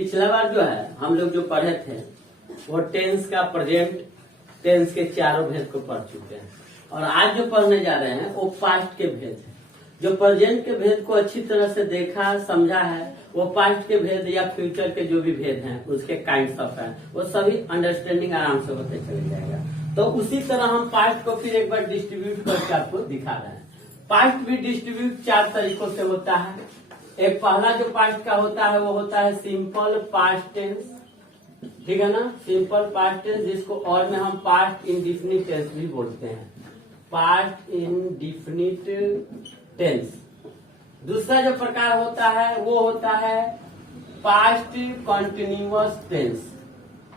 पिछला बार जो है हम लोग जो पढ़े थे वो टेंस का प्रेजेंट टेंस के चारों भेद को पढ़ चुके हैं और आज जो पढ़ने जा रहे हैं वो पास्ट के भेद है। जो प्रेजेंट के भेद को अच्छी तरह से देखा समझा है वो पास्ट के भेद या फ्यूचर के जो भी भेद हैं उसके काइंड्स ऑफ है वो सभी अंडरस्टैंडिंग आराम से होते चले जाएगा। तो उसी तरह हम पास्ट को फिर एक बार डिस्ट्रीब्यूट करके आपको दिखा रहे हैं। पास्ट भी डिस्ट्रीब्यूट चार तरीकों से होता है। एक पहला जो पास्ट का होता है वो होता है सिंपल पास्ट टेंस, ठीक है ना, सिंपल पास्ट टेंस जिसको और में हम पास्ट इंडिफिनिट टेंस भी बोलते हैं, पास्ट इंडिफिनिट टेंस। दूसरा जो प्रकार होता है वो होता है past continuous tense,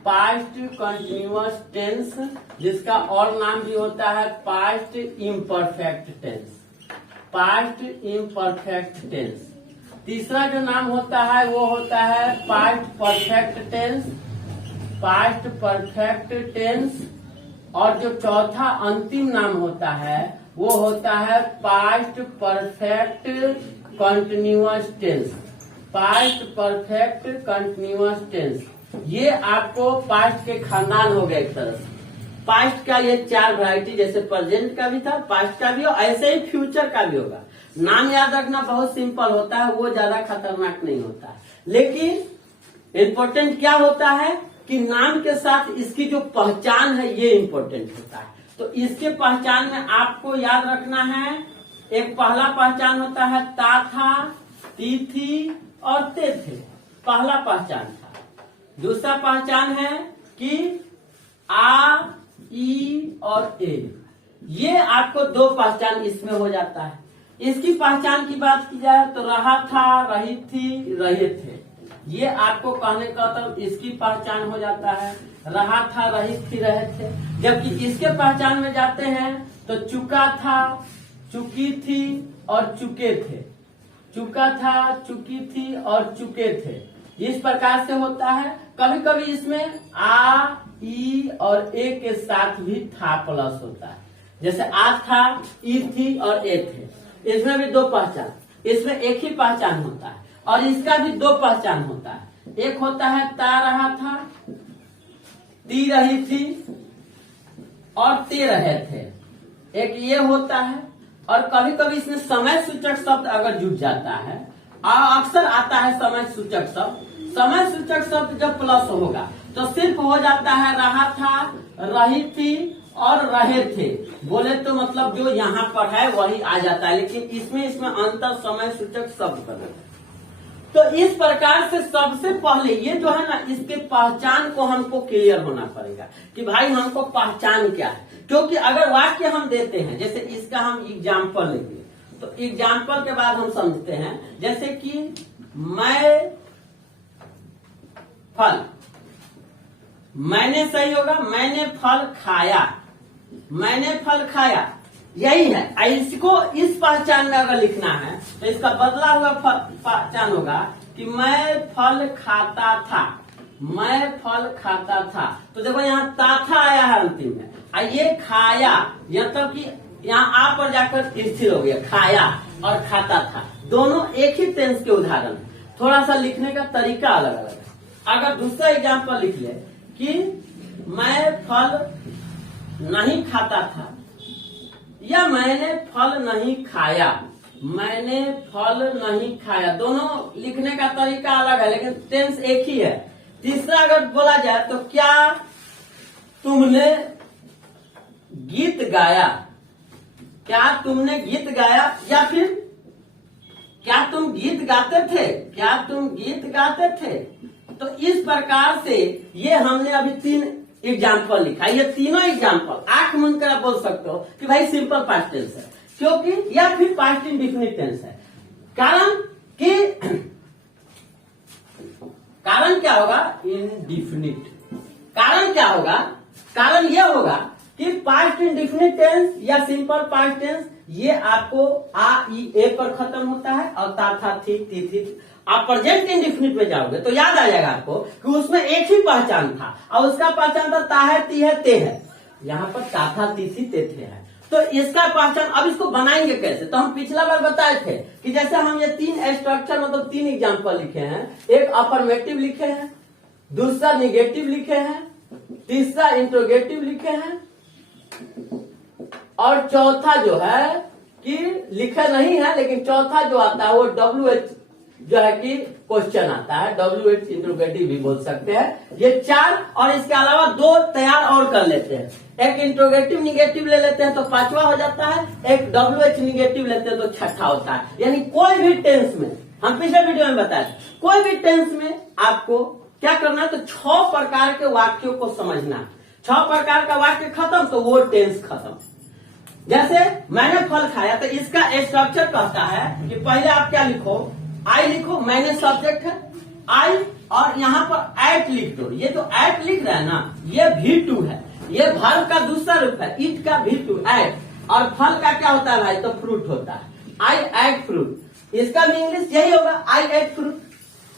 past continuous tense जिसका और नाम भी होता है past imperfect tense, past imperfect tense. तीसरा जो नाम होता है वो होता है past perfect tense, past perfect tense. और जो चौथा अंतिम नाम होता है वो होता है past perfect continuous tense, past perfect continuous tense. ये आपको पास्ट के खानदान हो गए एक तरह से। पास्ट का ये चार वैरायटी, जैसे प्रेजेंट का भी था पास्ट का भी हो, ऐसे ही फ्यूचर का भी होगा। नाम याद रखना बहुत सिंपल होता है, वो ज्यादा खतरनाक नहीं होता है, लेकिन इम्पोर्टेंट क्या होता है कि नाम के साथ इसकी जो पहचान है ये इम्पोर्टेंट होता है। तो इसके पहचान में आपको याद रखना है, एक पहला पहचान होता है ता था, ती थी और ते थे, पहला पहचान था। दूसरा पहचान है कि आ, ई और ए, ये आपको दो पहचान इसमें हो जाता है। इसकी पहचान की बात की जाए तो रहा था, रही थी, रहे थे, ये आपको कहने का मतलब इसकी पहचान हो जाता है। रहा था, रही थी, रहे थे। जबकि इसके पहचान में जाते हैं तो चुका था, चुकी थी और चुके थे, चुका था, चुकी थी और चुके थे। इस प्रकार से होता है। कभी कभी इसमें आ, ई और ए के साथ भी था प्लस होता है, जैसे आ था, ई थी और ए थे। इसमें भी दो पहचान, इसमें एक ही पहचान होता है और इसका भी दो पहचान होता है। एक होता है ता रहा था, ती रही थी और ते रहे थे, एक ये होता है। और कभी कभी इसमें समय सूचक शब्द अगर जुट जाता है, अक्सर आता है समय सूचक शब्द। समय सूचक शब्द जब प्लस होगा तो सिर्फ हो जाता है रहा था, रही थी और रहे थे। बोले तो मतलब जो यहाँ पर है वही आ जाता है, लेकिन इसमें अंतर समय सूचक शब्द बना है। तो इस प्रकार से सबसे पहले ये जो है ना, इसके पहचान को हमको क्लियर होना पड़ेगा कि भाई हमको पहचान क्या है। क्योंकि अगर वाक्य हम देते हैं, जैसे इसका हम एग्जाम्पल लेंगे तो एग्जाम्पल के बाद हम समझते हैं, जैसे कि मैं फल, मैंने सही होगा, मैंने फल खाया, मैंने फल खाया, यही है। इसको इस पहचान में अगर लिखना है तो इसका बदला हुआ पहचान होगा कि मैं फल खाता था, मैं फल खाता था। तो देखो यहाँ ताथा आया है अंतिम में, ये खाया, मतलब कि यहाँ आ पर जाकर स्थिर हो गया, खाया और खाता था, दोनों एक ही टेंस के उदाहरण है। थोड़ा सा लिखने का तरीका अलग अलग है। अगर दूसरा एग्जाम्पल लिख ले कि मैं फल नहीं खाता था या मैंने फल नहीं खाया, मैंने फल नहीं खाया, दोनों लिखने का तरीका अलग है लेकिन टेंस एक ही है। तीसरा अगर बोला जाए तो क्या तुमने गीत गाया, क्या तुमने गीत गाया, या फिर क्या तुम गीत गाते थे, क्या तुम गीत गाते थे। तो इस प्रकार से ये हमने अभी तीन एग्जाम्पल लिखा। ये तीनों एग्जाम्पल आंख मूंद कर आप बोल सकते हो कि भाई सिंपल पास्ट टेंस है, क्योंकि या फिर पास्ट इंडिफिनिट टेंस है। कारण क्या होगा, इंडिफिनिट। कारण क्या होगा, कारण यह होगा कि पास्ट इंडिफिनिट टेंस या सिंपल पास्ट टेंस ये आपको आ, ई, ए पर खत्म होता है और ता, था, थी, ती, थी। आप प्रेजेंट इंडिफिनिट में जाओगे तो याद आ जाएगा आपको कि उसमें एक ही पहचान था और उसका पहचान था ता है, ती है, ते है। यहाँ पर ता था, ती थी, ते थे है। तो इसका पहचान, अब इसको बनाएंगे कैसे? तो हम पिछला बार बताए थे कि जैसे हम ये 3 स्ट्रक्चर मतलब 3 एग्जाम्पल लिखे हैं, एक अफर्मेटिव लिखे हैं, दूसरा निगेटिव लिखे हैं, तीसरा इंट्रोगेटिव लिखे हैं, और चौथा जो है कि लिखे नहीं है, लेकिन चौथा जो आता है वो WH जो है कि क्वेश्चन आता है, WH इंट्रोगेटिव भी बोल सकते हैं। ये 4 और इसके अलावा 2 तैयार और कर लेते हैं। एक इंट्रोगेटिव निगेटिव ले लेते हैं तो 5वां हो जाता है, एक WH निगेटिव लेते हैं तो 6ठा होता है। यानी कोई भी टेंस में, हम पिछले वीडियो में बताए, कोई भी टेंस में आपको क्या करना है, तो 6 प्रकार के वाक्यों को समझना है। 6 प्रकार का वाक्य खत्म तो वो टेंस खत्म। जैसे मैंने फल खाया, तो इसका स्ट्रक्चर कहता है कि पहले आप क्या लिखो, आई लिखो, मैंने सब्जेक्ट है आई, और यहाँ पर एट लिख दो। ये तो एट लिख रहा है ना, ये V2 है, ये वर्ब का दूसरा रूप है, इट का V2 एट, और फल का क्या होता है भाई, तो फ्रूट होता है, आई एट फ्रूट। इसका भी इंग्लिश यही होगा, आई एट फ्रूट।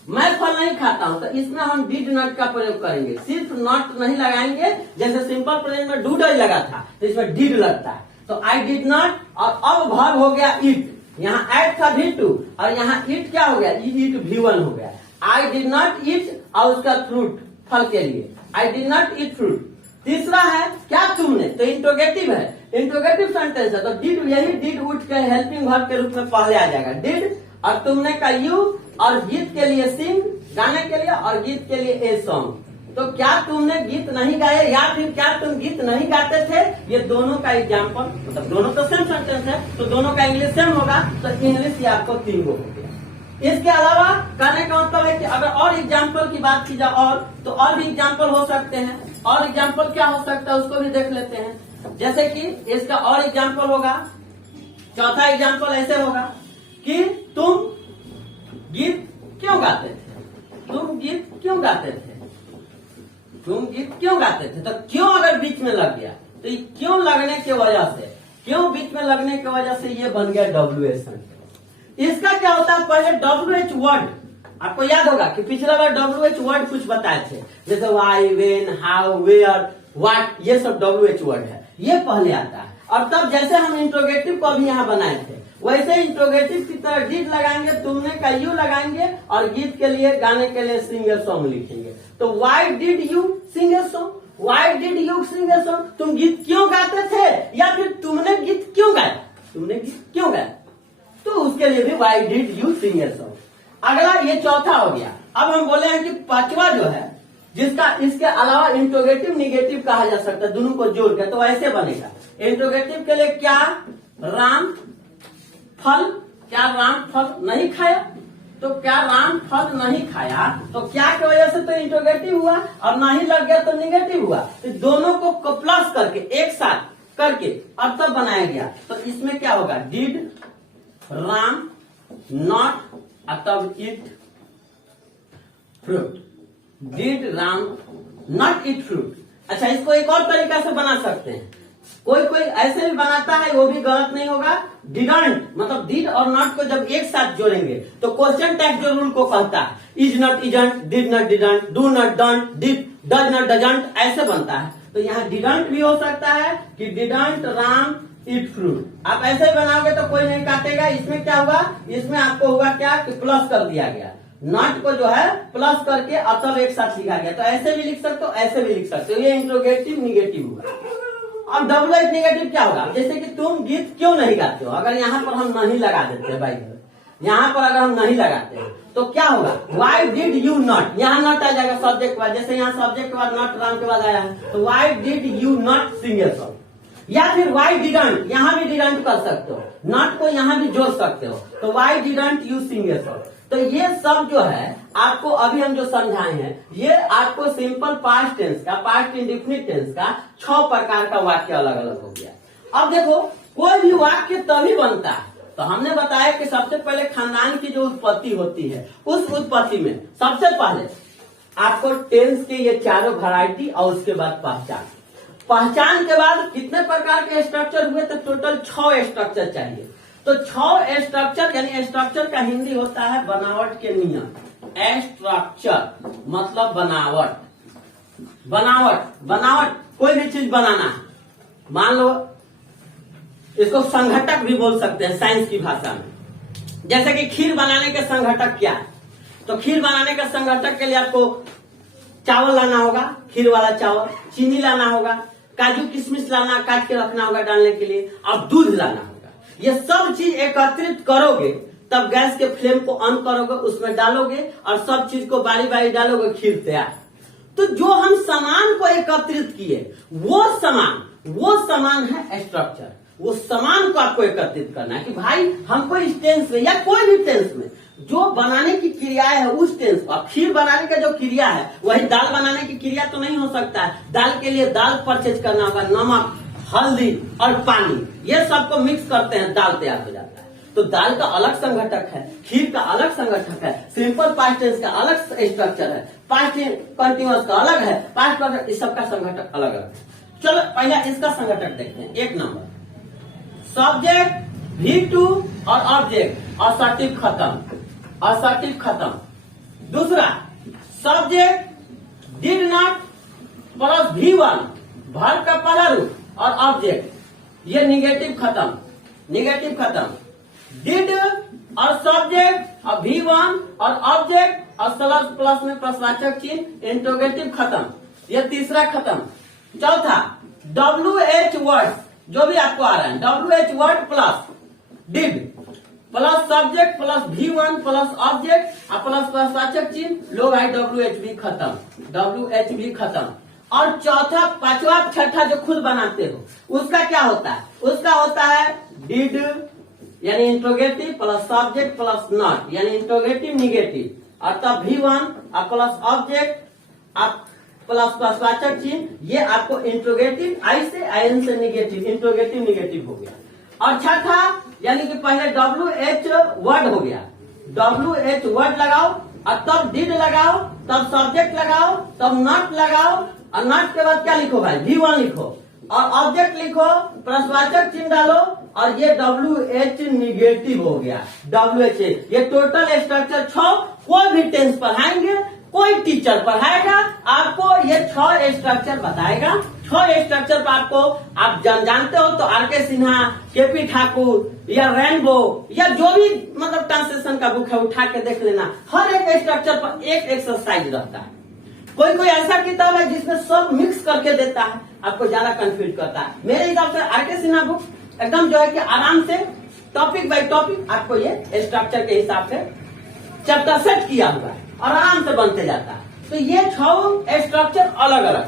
मैं फल नहीं खाता हूं, तो इसमें हम डिड नॉट का प्रयोग करेंगे, सिर्फ नॉट नहीं लगाएंगे। जैसे सिंपल प्रेजेंट में डू डज लगा था, तो इसमें डिड लगता है, तो आई डिड नॉट, और अब वर्ब हो गया इट, यहाँ एट था V2 और यहाँ इट क्या हो गया, इट V1 हो गया। आई डिड नॉट ईट, और उसका फ्रूट फल के लिए I did not eat fruit. तीसरा है क्या तुमने, तो इंट्रोगेटिव है, इंट्रोगेटिव सेंटेंस है, तो डिड, यही डिड उठ के हेल्पिंग वर्ब के रूप में पहले आ जाएगा डिड, और तुमने का यू, और गीत के लिए सिंग, गाने के लिए, और गीत के लिए ए सॉन्ग। तो क्या तुमने गीत नहीं गाए, या फिर क्या तुम गीत नहीं गाते थे, ये दोनों का एग्जाम्पल, मतलब दोनों तो सेम सेंटेंस है, तो दोनों का इंग्लिश सेम होगा, तो इंग्लिश ये आपको 3 गो हो गया। इसके अलावा कहने का मतलब है कि अगर और एग्जाम्पल की बात की जाए, और तो और भी एग्जाम्पल हो सकते हैं। और एग्जाम्पल क्या हो सकता है उसको भी देख लेते हैं। जैसे कि इसका और एग्जाम्पल होगा, चौथा एग्जाम्पल ऐसे होगा कि तुम गीत क्यों गाते थे, तुम गीत क्यों गाते थे, तुम गीत क्यों गाते थे। तो क्यों अगर बीच में लग गया, तो ये क्यों लगने की वजह से, क्यों बीच में लगने की वजह से ये बन गया WH सेंटेंस। इसका क्या होता है, पहले WH वर्ड, आपको याद होगा कि पिछला बार WH वर्ड कुछ बताए थे, जैसे why, when, how, where, what, ये सब WH वर्ड है, ये पहले आता है। और तब जैसे हम इंट्रोगेटिव को अभी यहाँ बनाए थे, वैसे इंट्रोगेटिव की तरह डिड लगाएंगे, तुमने का यू लगाएंगे, और गीत के लिए, गाने के लिए सिंग ए सॉन्ग लिखेंगे। तो why did you sing a song, Y did you sing a song, तुम गीत क्यों गाते थे, या फिर तुमने गीत क्यों गाया, तुमने गीत क्यों गाया, तो उसके लिए भी Y did you sing a song. अगला ये चौथा हो गया। अब हम बोले हैं कि 5वां जो है, जिसका इसके अलावा इंट्रोगेटिव निगेटिव कहा जा सकता है, दोनों को जोड़ के, तो ऐसे बनेगा। इंट्रोगेटिव के लिए क्या, राम फल, क्या राम फल नहीं खाया, तो क्या राम फल नहीं खाया, तो क्या की वजह से तो इंट्रोगेटिव हुआ, और नहीं लग गया तो निगेटिव हुआ। तो दोनों को प्लस करके, एक साथ करके अब तब बनाया गया। तो इसमें क्या होगा, डिड राम नॉट, तब it fruit, did Ram not it fruit. अच्छा, इसको एक और तरीका से बना सकते हैं, कोई कोई ऐसे भी बनाता है, वो भी गलत नहीं होगा। डिडंट मतलब डिड और नॉट को जब एक साथ जोड़ेंगे तो क्वेश्चन टैग जो रूल को कहता है, is not isn't, did not didn't, do not don't, did does not doesn't, ऐसे बनता है। तो यहाँ डिडंट भी हो सकता है कि डिडंट राम ईट फ्रूट, आप ऐसे ही बनाओगे तो कोई नहीं काटेगा। इसमें क्या हुआ, इसमें आपको होगा क्या कि प्लस कर दिया गया, नॉट को जो है प्लस करके अतः एक साथ लिखा गया। तो ऐसे भी लिख सकते हो, ऐसे भी लिख सकते हो, ये इंट्रोगेटिव निगेटिव हुआ। अब WH निगेटिव क्या होगा, जैसे कि तुम गीत क्यों नहीं गाते हो, अगर यहाँ पर हम नहीं लगा देते हैं भाई, यहाँ पर अगर हम नहीं लगाते हैं तो क्या होगा, वाई डिड यू नॉट, यहाँ नॉट आ जाएगा सब्जेक्ट के बाद, जैसे यहाँ सब्जेक्ट के बाद नॉट राम के बाद आया है, तो why did you not sing a song. या फिर वाई डिडंट, यहाँ भी डिडंट कर सकते हो, नॉट को यहाँ भी जोड़ सकते हो, तो Y didn't you sing a song. तो ये सब जो है आपको अभी हम जो समझाए हैं, ये आपको सिंपल पास्ट टेंस का, पास्ट इंडेफिनिट टेंस का 6 प्रकार का वाक्य अलग अलग हो गया। अब देखो, कोई भी वाक्य तभी बनता है, तो हमने बताया कि सबसे पहले खानदान की जो उत्पत्ति होती है, उस उत्पत्ति में सबसे पहले आपको टेंस के ये चारों वैरायटी और उसके बाद पहचान, पहचान के बाद कितने प्रकार के स्ट्रक्चर हुए, तो टोटल 6 स्ट्रक्चर चाहिए। तो 6 स्ट्रक्चर, यानी स्ट्रक्चर का हिंदी होता है बनावट के नियम। स्ट्रक्चर मतलब बनावट, बनावट, बनावट कोई भी चीज बनाना, मान लो इसको संघटक भी बोल सकते हैं साइंस की भाषा में। जैसे कि खीर बनाने के संघटक क्या है, तो खीर बनाने के संघटक के लिए आपको चावल लाना होगा, खीर वाला चावल, चीनी लाना होगा, काजू किशमिश लाना, काट के रखना होगा डालने के लिए, और दूध लाना होगा। ये सब चीज एकत्रित करोगे तब गैस के फ्लेम को ऑन करोगे, उसमें डालोगे और सब चीज को बारी बारी डालोगे, खीर तैयार। तो जो हम सामान को एकत्रित किए वो सामान है स्ट्रक्चर। वो सामान को आपको एकत्रित करना है कि भाई हमको इस टेंस में या कोई भी टेंस में जो बनाने की क्रियाएं है उस टेंस को। अब खीर बनाने का जो क्रिया है वही दाल बनाने की क्रिया तो नहीं हो सकता है। दाल के लिए दाल परचेज करना होगा, नमक, हल्दी और पानी, ये सबको मिक्स करते हैं, दाल तैयार हो जाता है। तो दाल का अलग संघटक है, खीर का अलग संघटक है, सिंपल पास्ट टेंस का अलग स्ट्रक्चर है, पास्ट कंटिन्यूअस का अलग है, पास्ट परफेक्ट, इस सबका संघटक अलग अलग है। चलो पहले इसका संघटक देखते हैं। 1 नंबर सब्जेक्ट V2 और ऑब्जेक्ट असर्टिव खत्म। दूसरा subject did not plus V1 verb का पहला रूप और ऑब्जेक्ट, ये निगेटिव खत्म। डिड और सब्जेक्ट और V1 और ऑब्जेक्ट और प्लस में प्रश्नवाचक चिन्ह, इंट्रोगेटिव खत्म, ये तीसरा खत्म। चौथा WH वर्ड, जो भी आपको आ रहा है, WH word plus did plus subject plus V1 plus object और प्लस प्रश्नवाचक चिन्ह, लोग आई WH भी खत्म। और चौथा, पांचवा, छठा जो खुद बनाते हो उसका क्या होता है? उसका होता है डिड यानी interrogative plus subject plus not यानी इंट्रोगेटिव निगेटिव, और तब V1 और प्लस ऑब्जेक्ट प्लस प्रश्नवाचक चिन्ह, ये आपको इंट्रोगेटिव आई से IN से निगेटिव, इंट्रोगेटिव निगेटिव हो गया। और छठा यानी कि पहले WH वर्ड हो गया, WH वर्ड लगाओ और तब डिड लगाओ, तब सब्जेक्ट लगाओ, तब नॉट लगाओ, और नॉट के बाद क्या लिखो भाई? V1 लिखो और ऑब्जेक्ट लिखो, प्रश्नवाचक चिन्ह डालो, और ये WH निगेटिव हो गया। WH ये टोटल स्ट्रक्चर 6। कोई भी टेंस पढ़ाएंगे, कोई टीचर पढ़ाएगा, आपको ये 6 स्ट्रक्चर बताएगा। 6 स्ट्रक्चर पर आपको आप जानते हो तो RK सिन्हा, KP ठाकुर या रेनबो या जो भी मतलब ट्रांसलेशन का बुक है उठा के देख लेना। हर एक स्ट्रक्चर पर एक एक्सरसाइज रहता है। कोई ऐसा किताब है जिसमें सब मिक्स करके देता है, आपको ज्यादा कंफ्यूज करता है। मेरे हिसाब से RK सिन्हा बुक एकदम जो है कि आराम से टॉपिक बाय टॉपिक आपको ये स्ट्रक्चर के हिसाब से चैप्टर सेट किया हुआ है और आराम से बनते जाता है। तो ये 6 स्ट्रक्चर अलग अलग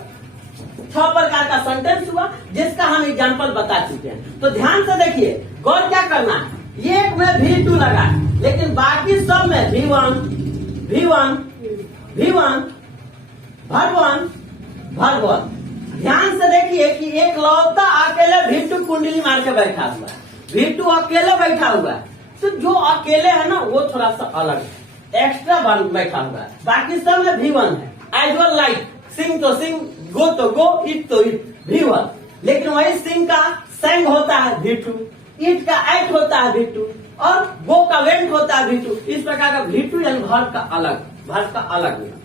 6 प्रकार का सेंटेंस हुआ जिसका हम एग्जाम्पल बता चुके हैं। तो ध्यान से देखिए, गौर क्या करना है। ये एक में V2 लगा है, लेकिन बाकी सब में V1 verb 1। ध्यान से देखिए कि एक लौता अकेले V2 कुंडली मार के बैठा हुआ है, V2 अकेले बैठा हुआ है। तो जो अकेले है ना वो थोड़ा सा अलग है, एक्स्ट्रा बैठा हुआ है। बाकी सब में V1 है। एज वेल लाइक सिंग तो सिंग, गो तो गो, ईट तो ईट, V1। लेकिन वही सिंग का सेंग होता है V2, ईट का एट होता है V2, और गो का वेंट होता है V2। इस प्रकार का V2 यानी वर्ब का अलग है।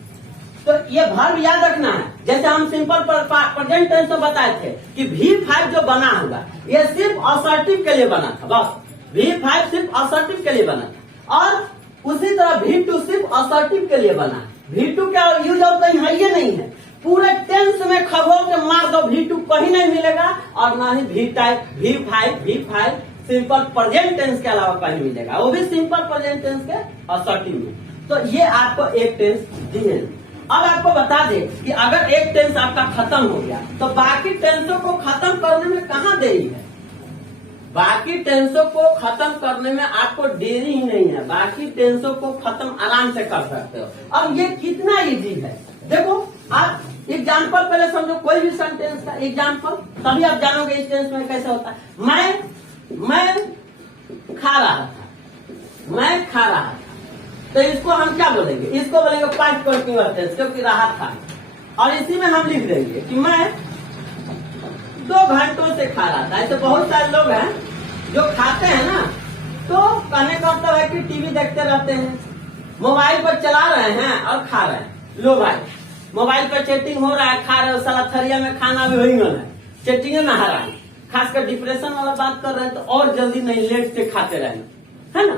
तो ये वर्ब याद रखना है। जैसे हम सिंपल प्रेजेंट टेंस में बताए थे कि V5 जो बना हुआ ये सिर्फ असर्टिव के लिए बना था, बस V5 सिर्फ असर्टिव के लिए बना था। और उसी तरह V2 सिर्फ असर्टिव के लिए बना। V2 का यूज और कहीं है ये नहीं है। पूरे टेंस में खगोल के मार दो, V2 कहीं नहीं मिलेगा, और ना ही V5 सिंपल प्रेजेंट टेंस के अलावा कहीं मिलेगा, वो भी सिंपल प्रेजेंट टेंस के असर्टिव में। तो ये आपको एक टेंस दिए। अब आपको बता दें कि अगर एक टेंस आपका खत्म हो गया तो बाकी टेंसों को खत्म करने में कहाँ देरी है? बाकी टेंसों को खत्म करने में आपको देरी ही नहीं है। बाकी टेंसों को खत्म आराम से कर सकते हो। अब ये कितना इजी है, देखो आप एग्जाम्पल पहले समझो, कोई भी सेंटेंस का एग्जाम्पल, तभी आप जानोगे इस टेंस में कैसे होता है। मैं खा रहा था, तो इसको हम क्या बोलेंगे? इसको बोलेंगे पास्ट कंटीन्यूअस टेंस, क्योंकि रहा था। और इसी में हम लिख देंगे कि मैं 2 घंटों से खा रहा था। ऐसे बहुत सारे लोग हैं जो खाते हैं ना, तो कहने का मतलब है कि टीवी देखते रहते हैं, मोबाइल पर चला रहे हैं और खा रहे हैं। लो भाई, मोबाइल पर चैटिंग हो रहा है, खा रहे हो, साला थरिया में खाना भी हो है, चैटिंग में नहा रहा है, खासकर डिप्रेशन वाला बात कर रहे हैं तो और जल्दी नहीं, लेट से खाते रहेंगे, है ना।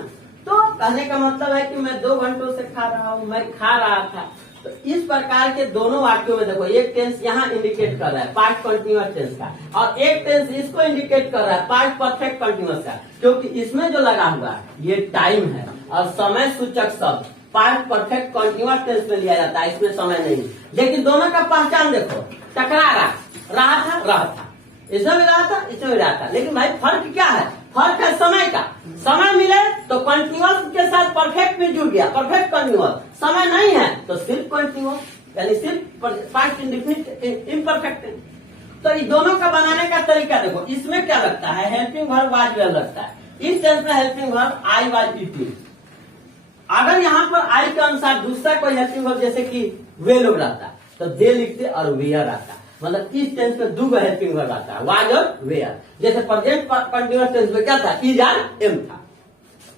तो कहने का मतलब है कि मैं 2 घंटों से खा रहा हूँ, मैं खा रहा था। तो इस प्रकार के दोनों वाक्यों में देखो, एक टेंस यहाँ इंडिकेट कर रहा है पास्ट कंटिन्यूअस टेंस का, और एक टेंस इसको इंडिकेट कर रहा है पास्ट परफेक्ट कंटिन्यूअस का, क्योंकि इसमें जो लगा हुआ है ये टाइम है और समय सूचक शब्द पास्ट परफेक्ट कंटिन्यूअस टेंस में लिया जाता है, इसमें समय नहीं। लेकिन दोनों का पहचान देखो, टकरा रहा था, इसमें भी रहा था, इसमें भी रहा था, लेकिन भाई फर्क क्या है? फर्क है समय का। समय मिले तो कंटिन्यूअस के साथ परफेक्ट भी जुड़ गया, परफेक्ट कंटिन्यूअस। समय नहीं है तो सिर्फ कंटिन्यूअस, यानी सिर्फ पास्ट इंडेफिनिट इम्परफेक्ट। तो ये दोनों का बनाने का तरीका देखो, इसमें क्या लगता है? हेल्पिंग वर्ब वाज वेल लगता है। इस टेंस में helping verb I was eating. अगर यहाँ पर आई के अनुसार दूसरा कोई हेल्पिंग वर्ब जैसे कि वे लोग रहता तो दे लिखते और वेयर आता, मतलब इस टेंस में 2 हेल्पिंग वर्ब आता है, वाज और वेयर। जैसे प्रेजेंट कंटिन्यूअस टेंस में क्या था? इज आर एम था,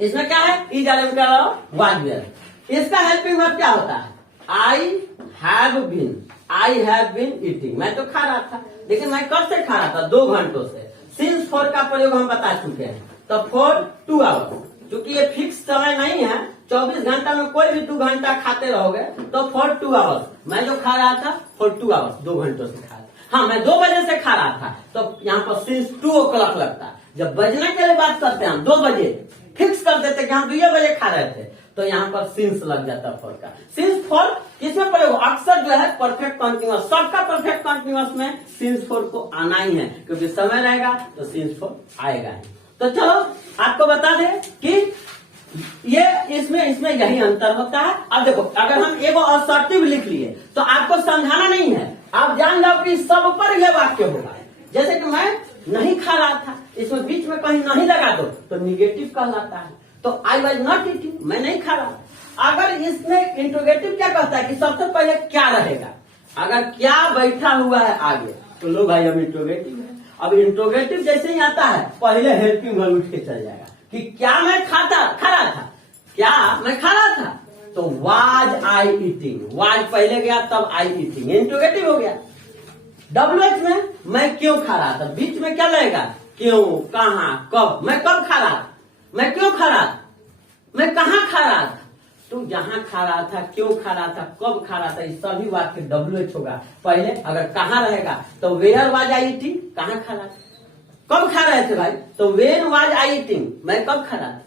इसमें क्या है? इज आर एम के अलावा वाज वेयर। इसका हेल्पिंग वर्ब क्या होता है? I have been eating. मैं तो खा रहा था, लेकिन मैं कब से खा रहा था? 2 घंटों से। सिंस फॉर का प्रयोग हम बता चुके हैं, तो फॉर 2 आवर्स, क्योंकि ये फिक्स समय नहीं है, 24 घंटा में कोई भी 2 घंटा खाते रहोगे, तो फॉर 2 आवर्स। मैं जो खा रहा था फॉर 2 आवर्स, 2 घंटों से खा रहा था। हाँ, मैं 2 बजे से खा रहा था, तो यहाँ पर सिंस 2 o'clock लगता है। जब बजने के लिए बात करते हैं हम 2 बजे फिक्स कर देते कि हम 2 बजे खा रहे थे, तो यहाँ पर सिंस लग जाता है फॉर का। सिंस फॉर किसमें प्रयोग? अक्सर जो है परफेक्ट कंटिन्यूअस, सबका परफेक्ट कंटिन्यूअस में सिंस फॉर को आना ही है, क्योंकि समय रहेगा तो सिंस फॉर आएगा ही। तो चलो आपको बता दें कि ये इसमें यही अंतर होता है। अब देखो, अगर हम एगो असर्टिव लिख लिए तो आपको समझाना नहीं है, आप जान जाओ कि सब पर यह वाक्य होगा। जैसे कि मैं नहीं खा रहा था, इसमें बीच में कहीं नहीं लगा दो तो निगेटिव कहलाता है। तो आई वाज नॉट ईटिंग, मैं नहीं खा रहा। अगर इसमें इंट्रोगेटिव क्या कहता है कि सबसे पहले क्या रहेगा? अगर क्या बैठा हुआ है आगे, तो लो भाई अब इंट्रोगेटिव है। अब इंट्रोगेटिव जैसे ही आता है पहले हेल्पिंग वर्ब उठ के चल जाएगा कि क्या मैं खा रहा था, क्या मैं खा रहा था, तो वाज आई ईटिंग। वाज पहले गया तब आई ईटिंग, इंट्रोगेटिव हो गया। WH में मैं क्यों खा रहा था, बीच में क्या लगेगा? क्यों, कहाँ, कब। मैं कब खा रहा था, मैं क्यों खा रहा था, मैं कहाँ खा रहा था। तू जहां खा रहा था, क्यों खा रहा था, कब खा रहा था, इस सभी वाक्य WH होगा पहले। अगर कहाँ रहेगा तो वेयर वाज आई ईटिंग, कहाँ खा रहा था। कब खा रहे थे भाई, तो वेन वाज आई ईटिंग, मैं कब खा रहा था,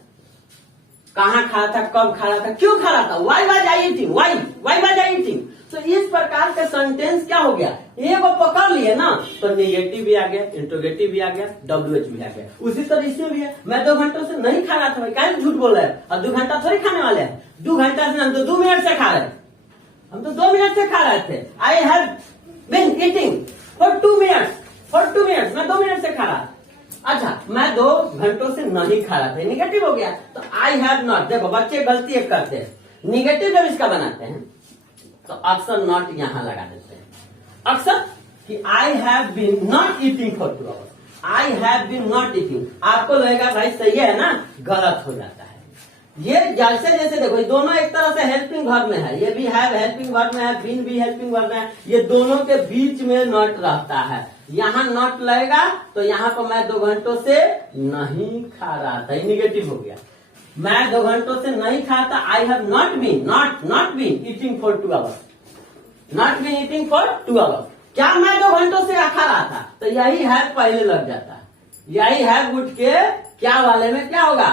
कहाँ खा रहा था, कब खा रहा था, क्यों खा रहा था, why was I eating, why was I eating. तो इस प्रकार का सेंटेंस क्या हो गया? एक को पकड़ लिए ना, तो निगेटिव भी आ गया, इंट्रोगेटिव भी आ गया, WH भी आ गया। उसी तरह इसमें भी है, मैं 2 घंटों से नहीं खा रहा था भाई, क्या झूठ बोल रहे हैं, और 2 घंटा थोड़ी खाने वाले हैं। 2 घंटा से हम तो 2 मिनट से खा रहे थे, हम तो 2 मिनट से खा रहे थे। I have been eating for 2 minutes, मैं 2 मिनट से खा रहा था। अच्छा, मैं 2 घंटों से नहीं खा रहा था, निगेटिव हो गया। तो आई हैव नॉट, देखो बच्चे गलती एक करते हैं, निगेटिव जब इसका बनाते हैं तो अक्सर नॉट यहां लगा देते हैं, अक्सर कि I have been not eating for 2 hours, I have been not eating. आपको लगेगा भाई सही है ना, गलत हो जाता है। ये जैसे जैसे देखो, ये दोनों एक तरह से हेल्पिंग वर्ब में है, ये भी हैव हेल्पिंग वर्ब में है, बीन भी हेल्पिंग वर्ब में है, ये दोनों के बीच में नॉट रहता है। यहाँ नॉट लगेगा तो यहाँ पर मैं 2 घंटों से नहीं खा रहा था, निगेटिव हो गया। मैं 2 घंटों से नहीं खा था, I have not been eating for 2 hours, not been eating for 2 hours. क्या मैं 2 घंटों से खा रहा था, तो यही हैव पहले लग जाता है। यही हैव उठ के क्या वाले में क्या होगा?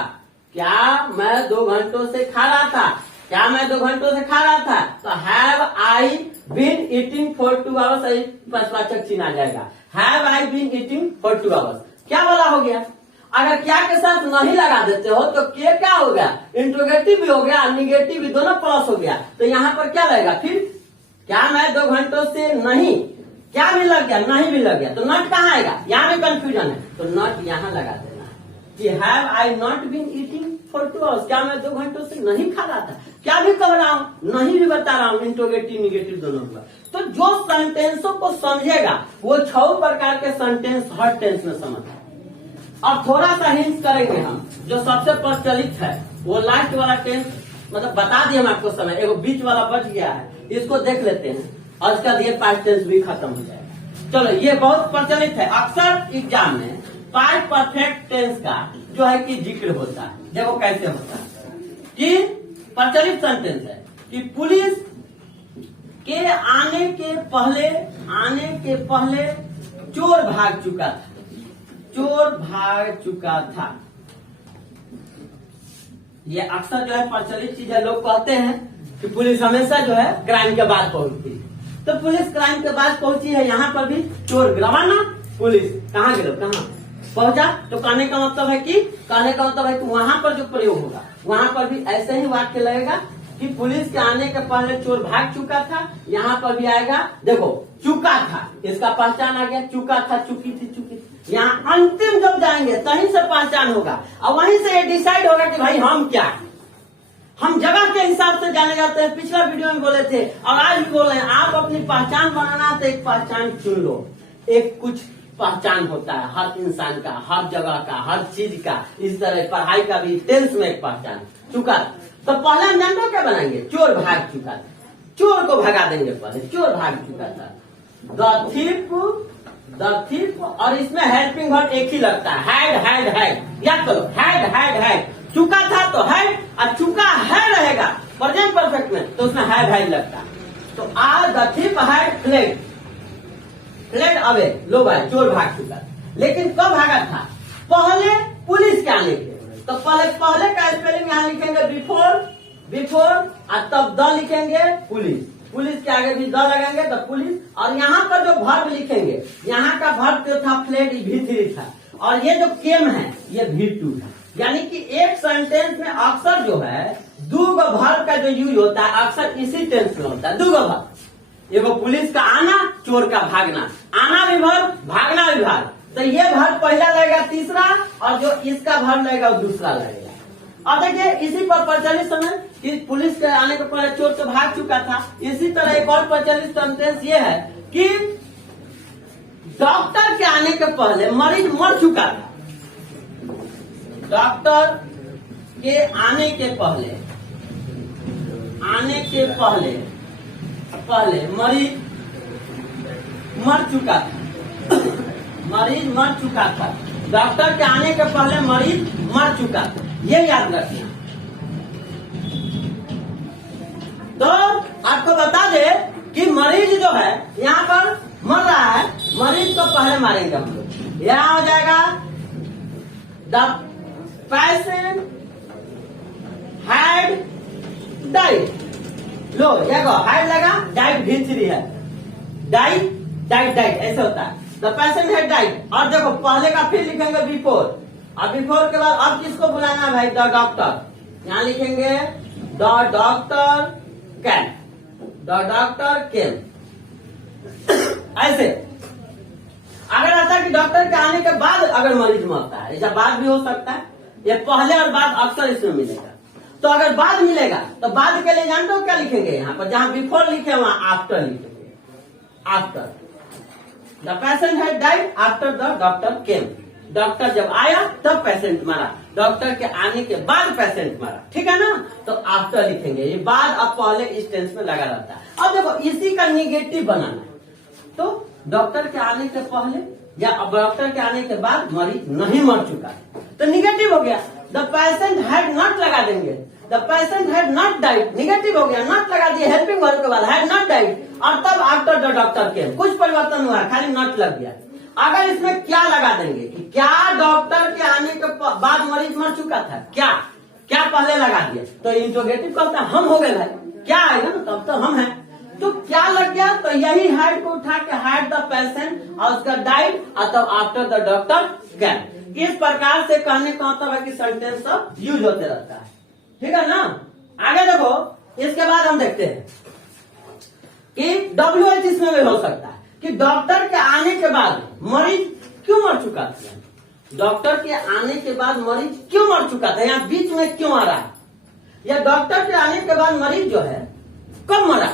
क्या मैं 2 घंटों से खा रहा था, क्या मैं 2 घंटों से खा रहा था, तो have I been eating for 2 hours, प्रश्नवाचक चिन्ह आ जाएगा। Have I been eating for 2 hours, क्या वाला हो गया। अगर क्या के साथ नहीं लगा देते हो तो क्या हो गया? इंट्रोगेटिव भी हो गया, निगेटिव भी, दोनों प्लस हो गया। तो यहाँ पर क्या लगेगा फिर? क्या मैं 2 घंटों से नहीं, क्या भी लग गया, नहीं भी लग गया, तो नॉट कहाँ आएगा? यहाँ भी कंफ्यूजन है, तो नॉट यहाँ लगा देना है कि have I not been eating for 2 hours, क्या मैं 2 घंटों से नहीं खा रहा था, क्या भी कह रहा हूँ, नहीं भी बता रहा हूँ, इंट्रोगेटिव निगेटिव दोनों हुआ। तो जो सेंटेंसों को समझेगा वो 6 प्रकार के सेंटेंस हर टेंस में समझ। अब थोड़ा सा हिंट करेंगे हम, जो सबसे प्रचलित है वो लास्ट वाला टेंस, मतलब बता दिए हम आपको समय, एगो बीच वाला बच गया है, इसको देख लेते हैं और इसका दिए पास्ट टेंस भी खत्म हो जाएगा। चलो, ये बहुत प्रचलित है, अक्सर एग्जाम में पास्ट परफेक्ट टेंस का जो है कि जिक्र होता है। देखो कैसे होता है कि प्रचलित सेंटेंस है कि पुलिस के आने के पहले चोर भाग चुका था। ये अक्सर जो है प्रचलित चीज है। लोग कहते हैं कि पुलिस हमेशा जो है क्राइम के बाद पहुंचती है, तो पुलिस क्राइम के बाद पहुंची है, यहाँ पर भी चोर रवाना, पुलिस कहाँ गिरो कहाँ पहुंचा। तो कहने का मतलब है कि वहां पर जो प्रयोग होगा वहां पर भी ऐसे ही वाक्य लगेगा कि पुलिस के आने के पहले चोर भाग चुका था। यहाँ पर भी आएगा, देखो चुका था, इसका पहचान आ गया, चुका था, चुकी थी। यहाँ अंतिम जब जाएंगे तहीं से पहचान होगा और वहीं से ये डिसाइड होगा कि भाई हम क्या है। हम जगह के हिसाब से जाने जाते हैं। पिछला वीडियो में बोले थे और आज भी बोल रहे हैं, आप अपनी पहचान बनाना तो एक पहचान चुन लो। एक कुछ पहचान होता है हर इंसान का, हर जगह का, हर चीज का। इस तरह पढ़ाई का भी टेंस में एक पहचान चुका। तो पहला हम जानते हो क्या बनाएंगे, चोर भाग चुका था। चोर को भगा देंगे पहले, चोर भाग चुका था। द थिफ और इसमें हेल्पिंग वर्ब एक ही लगता है, हैड। याद करो, हैड। चुका था तो हैड, और चुका है रहेगा प्रेजेंट परफेक्ट में तो उसमें हैड लगता है। तो आज the thief had fled away, लो भाई चोर भाग चुका। लेकिन कब भागा था, पहले पुलिस के आने के। तो पहले का स्पेलिंग यहाँ लिखेंगे बिफोर और तब द लिखेंगे पुलिस के आगे भी द लगाएंगे तो पुलिस। और यहाँ पर जो वर्ब लिखेंगे, यहाँ का वर्ब जो था फ्लेड V3 था और ये जो केम है ये V2 था। यानी कि एक सेंटेंस में अक्सर जो है दो वर्ब का जो यूज होता है अक्सर इसी टेंस में होता है। दो वर्ब, एगो पुलिस का आना, चोर का भागना। आना भी वर्ब, भागना भी वर्ब। तो ये वर्ब पहला लगेगा, तीसरा, और जो इसका वर्ब लगेगा वो दूसरा लगेगा। और देखिए इसी पर प्रचलित समय कि पुलिस के आने के पहले चोर तो भाग चुका था। इसी तरह एक और प्रचलित सेंटेंस ये है कि डॉक्टर के आने के पहले मरीज मर चुका था। डॉक्टर के आने के पहले मरीज मर चुका था। डॉक्टर के आने के पहले मरीज मर चुका था, ये याद रखना। तो आपको बता दे कि मरीज जो है यहाँ पर मर रहा है, मरीज को पहले मारेंगे हम लोग। यहाँ हो जाएगा द पेशेंट हैड डाइड। लो देखो हैड लगा, डाइड V3 है, डाइड ऐसे होता है। The patient had died. और देखो पहले का फिर लिखेंगे बिफोर, और बिफोर के बाद अब किसको बुलाना है भाई, द डॉक्टर। यहाँ लिखेंगे द डॉक्टर केम। ऐसे अगर आता कि डॉक्टर के आने के बाद अगर मरीज मरता है, ऐसा बाद भी हो सकता है। ये पहले और बाद अक्सर इसमें मिलेगा। तो अगर बाद मिलेगा तो बाद के लिए जानते हो क्या लिखेंगे, यहाँ पर जहां बिफोर लिखे वहां आफ्टर लिखेंगे। After the patient had died after the doctor came. Doctor जब आया तब पेशेंट मरा, डॉक्टर के आने के बाद पेशेंट मरा, ठीक है ना। तो आफ्टर लिखेंगे, ये बाद अब पहले इस टेंस में लगा रहता है। अब देखो इसी का निगेटिव बनाना है। तो डॉक्टर के आने के पहले या अब डॉक्टर के आने के बाद मरीज नहीं मर चुका तो निगेटिव हो गया। द पेशेंट हैड नॉट लगा देंगे, the patient had not died, negative हो गया। नॉट लगा दिए हेल्पिंग वर्ब के बाद, हैड नॉट डाइड, और तब आफ्टर द डॉक्टर केम। कुछ परिवर्तन हुआ, खाली नॉट लग गया। अगर इसमें क्या लगा देंगे कि क्या डॉक्टर के आने के बाद मरीज मर चुका था, क्या पहले लगा दिया तो इंट्रोगेटिव कहता है हम हो गए भाई, क्या आएगा ना तब तो हम हैं। तो क्या लग गया, तो यही हैड को उठा के हैड द पेशेंट और उसका डाइड और तब आफ्टर द डॉक्टर केम। इस प्रकार से कहने का मतलब है कि सेंटेंस सब यूज होते रहता है, ठीक है ना। आगे देखो, इसके बाद हम देखते हैं कि WH इसमें भी हो सकता है कि डॉक्टर के आने के बाद मरीज क्यों मर चुका था। डॉक्टर के आने के बाद मरीज क्यों मर चुका था, यहाँ बीच में क्यों आ रहा है, या डॉक्टर के आने के बाद मरीज जो है कब मर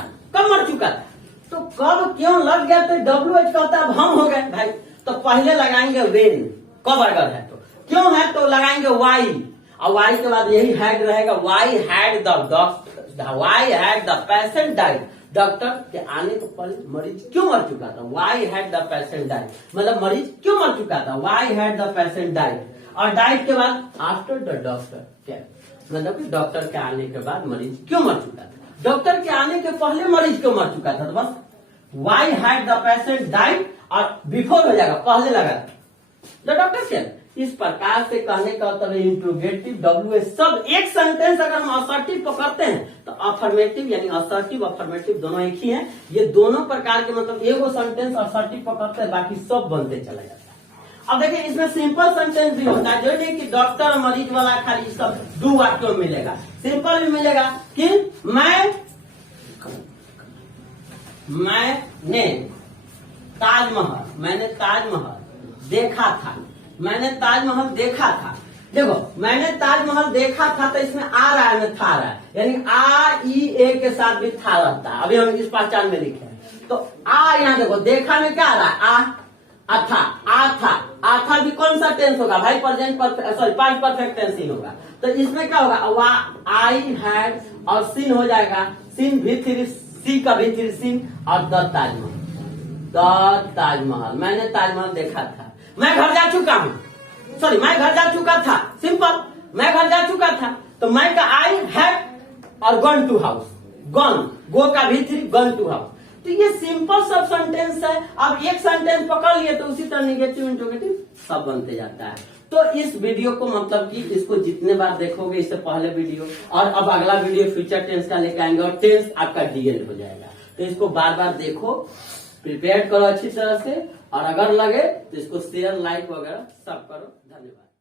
चुका था। तो कब क्यों लग गया तो WH कहता है अब हम हो गए भाई। तो पहले लगाएंगे वेन, कब अगर है तो, क्यों है तो लगाएंगे वाई, और वाई के बाद यही हैड रहेगा, why had the patient died. Doctor के आने के पहले मरीज क्यों मर चुका था, why had the patient died, मतलब मरीज क्यों मर चुका था, why had the patient died, और डाइड के बाद आफ्टर द डॉक्टर क्या, मतलब कि डॉक्टर के आने के बाद मरीज क्यों मर चुका था, डॉक्टर के आने के पहले मरीज क्यों मर चुका था, तो बस why had the patient died और बिफोर हो जाएगा, पहले लगा द डॉक्टर क्या। इस प्रकार से कहने का मतलब इंट्रोगेटिव WH सब एक सेंटेंस अगर हम असर्टिव पकड़ते हैं तो अफर्मेटिव यानी असर्टिव अफर्मेटिव दोनों एक ही हैं। ये दोनों प्रकार के मतलब एगो सेंटेंस असर्टिव पकड़ते हैं, बाकी सब बनते चला जाता है। अब देखिए इसमें सिंपल सेंटेंस भी होता है, जो नहीं कि डॉक्टर मरीज वाला खाली सब 2 वाक्यों में मिलेगा, सिंपल भी मिलेगा कि मैंने ताजमहल देखा था, मैंने ताजमहल देखा था। देखो मैंने ताजमहल देखा था तो इसमें आ रहा है में था रहा है, यानी आ ई ए के साथ भी था रहता है। अभी हम इस पहचान में लिखे हैं तो आ, यहाँ देखो देखा में क्या आ रहा है, आ था भी कौन सा टेंस होगा भाई, present perfect, sorry past perfect tense ही होगा। तो इसमें क्या होगा, आई हैड और सीन हो जाएगा, सीन भी थ्री, सी का भी थ्री सीन, और द ताजमहल, मैंने ताजमहल देखा था। मैं घर जा चुका हूँ, सॉरी मैं घर जा चुका था, सिंपल मैं घर जा चुका था। तो मैं का आई हैड और गॉन टू हाउस, गॉन गो का भी थ्री, गॉन टू हाउस। तो ये सिंपल सब सेंटेंस है। अब एक सेंटेंस पकड़ लिए तो उसी तरह निगेटिव इंट्रोगेटिव सब बनते जाता है। तो इस वीडियो को मतलब कि इसको जितने बार देखोगे, इससे पहले वीडियो और अब अगला वीडियो फ्यूचर टेंस का लेकर आएंगे और टेंस आपका डीएल हो जाएगा। तो इसको बार बार देखो, प्रिपेयर करो अच्छी तरह से, और अगर लगे तो इसको शेयर लाइक वगैरह सब करो। धन्यवाद।